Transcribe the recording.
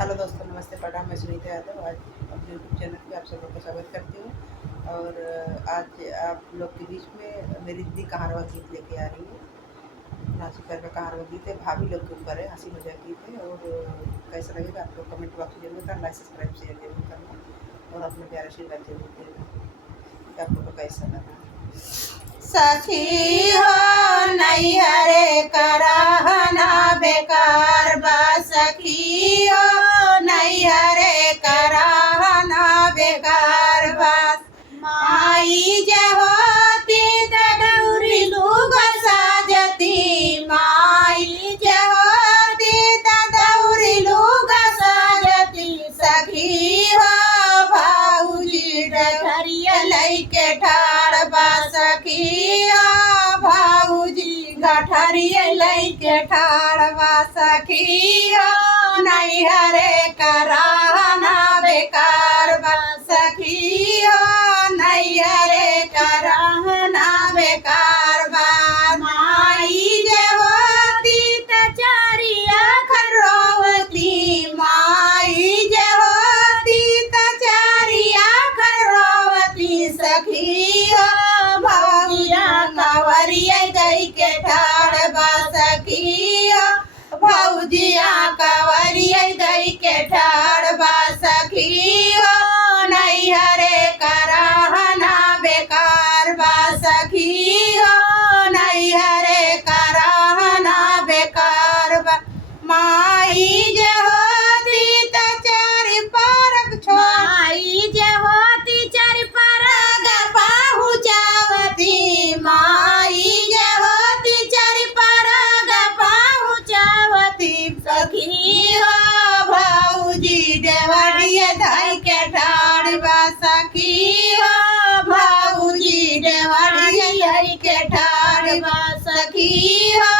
Hello दोस्तों, नमस्ते, प्रणाम। मैं सुनीता यादव आज अपने यूट्यूब चैनल पे आप सब लोग का स्वागत करती हूँ। और आज आप लोग के बीच में मेरी दीदी कहारवा गीत लेके आ रही है। नाची कर का कहारवा गीत है, भाभी लोग के ऊपर है, हंसी मजाक गीत है। और कैसा लगेगा आप लोग कमेंट बॉक्स में जरूर करना, लाइक सब्सक्राइब शेयर जरूर करना और अपने प्यारे आशीर्वाद जरूर देना कि आप लोग को कैसा लगा। सखी हो नैहरे कराहना बेकार बा, सखी हो नैहरे कराहना बेकार बा। माई जे होती त डौरी लूग साजती, माई जे होती त डौरी लूग साजती। सखी हो भाऊजी डगरिया लैके ठाड़ बा, सखी हो भाऊजी गठरिया लैके ठाड़ बा। सखी हो नैहरे कराहना बेकार बा, सखी हो नैहरे कराहना बेकार बा। माई जे होती त चारिया खरोवती, माई जे होती त चारिया खरोवती। सखी हो भौजिया कंवरिया गई के ठाड़ बा, सखी हो भौजिया कंवरिया गई के ठाड़ बा। सखी हो नैहरे कराहना बेकार बा, सखी हो नैहरे कराहना बेकार बा। माई जे होती त चारि परग माई जे होती चारि परग पहुँचावती, माई जे होती चारि परग पहुँचावती। सखी हो भौजी देवरिया धई के ठाड़ बा, सखी हो भौजी देवरिया धई के ठाड़ बा। सखी हो